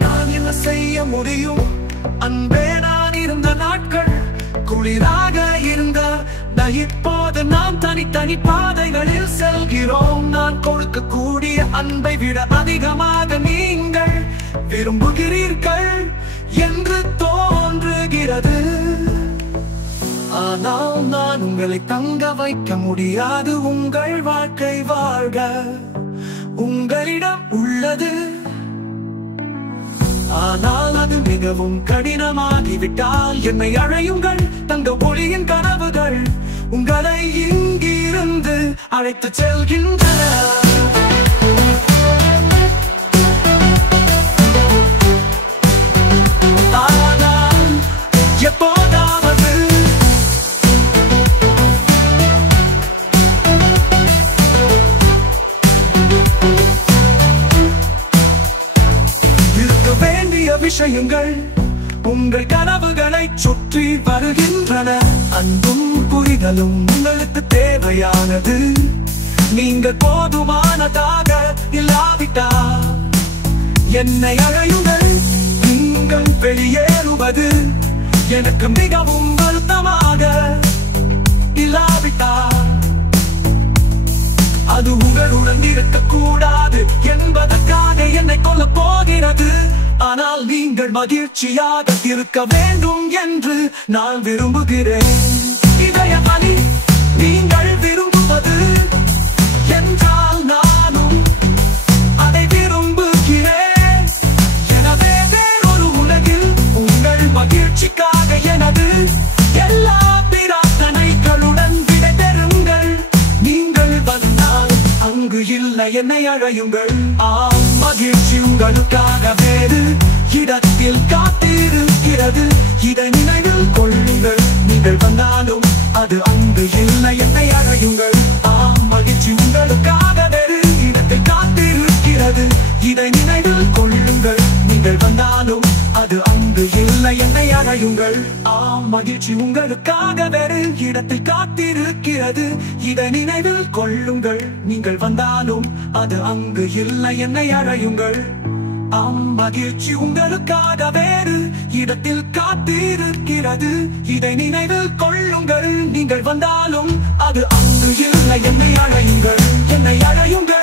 நான் என்ன செய்ய முடியும் அன்பே, நான் இருந்த நாட்கள் குளிராக இருந்த இப்போது நாம் தனித்தனி பாதைகளில் செல்கிறோம். நான் கொடுக்கக்கூடிய அன்பை விட அதிகமாக நீங்கள் விரும்புகிறீர்கள் என்று தோன்றுகிறது. ஆனால் நான் உங்களை தங்க வைக்க முடியாது. உங்கள் வாழ்க்கை வாழ்க உங்களிடம் உள்ளது. ஆனால் அது மிகவும் கடினமாகிவிட்டால் என்னை அழையுங்கள். தங்க ஒளியின் கனவுகள் உங்களை இங்கிருந்து அழைத்து செல்கின்றன. ஆனால் எப்போதாவது விஷயங்கள் உங்கள் கனவுகளை சுற்றி வருகின்றன. அன்பும் புரிதலும் உங்களுக்கு தேவையானது. நீங்கள் போதுமானதாக இல்லாவிட்டால் என்னை அழையுங்கள். நீங்கள் வெளியேறுவது எனக்கு மிகவும் வருத்தமாக இல்லாவிட்டால் அது உங்களுடன் இருக்கக்கூடாது என்பதற்காக என்னை கொல்ல போகிறது. ஆனால் நீங்கள் மகிழ்ச்சியாக இருக்க வேண்டும் என்று நான் விரும்புகிறேன். இதய வலி நீங்கள் விரும்புவது என்றால் நானும் அதை விரும்புகிறேன். எனவே வேறொரு உலகில் உங்கள் மகிழ்ச்சிக்காக எனது எல்லா பிரார்த்தனைகளுடன் விடை பெறுங்கள். நீங்கள் வந்தால் அங்கு இல்லை என்னை அழையுங்கள். மகிழ்ச்சி உங்களுக்காக வேறு இடத்தில் காத்திருக்கிறது. இதை நினைவில் கொள்ளுங்கள். நீங்கள் வந்தாலும் அது அங்கு இல்லை என்னை அழையுங்கள். மகிழ்ச்சி உங்களுக்காக வேறு இடத்தில் காத்திருக்கிறது. இதை நினைவில் கொள்ளுங்கள். நீங்கள் வந்தாலும் அது அங்கு இல்லை என்னை அழையுங்கள். மகிழ்ச்சி உங்களுக்காக வேறு இடத்தில் காத்திருக்கிறது. இதை நினைவில் கொள்ளுங்கள். நீங்கள் வந்தாலும் அது அங்கு இல்லை என்னை அழையுங்கள். மகிழ்ச்சி உங்களுக்காக வேறு இடத்தில் காத்திருக்கிறது. இதை நினைவில் கொள்ளுங்கள். நீங்கள் வந்தாலும் அது அங்கு இல்லை என்னை அழையுங்கள். என்னை அழையுங்கள்.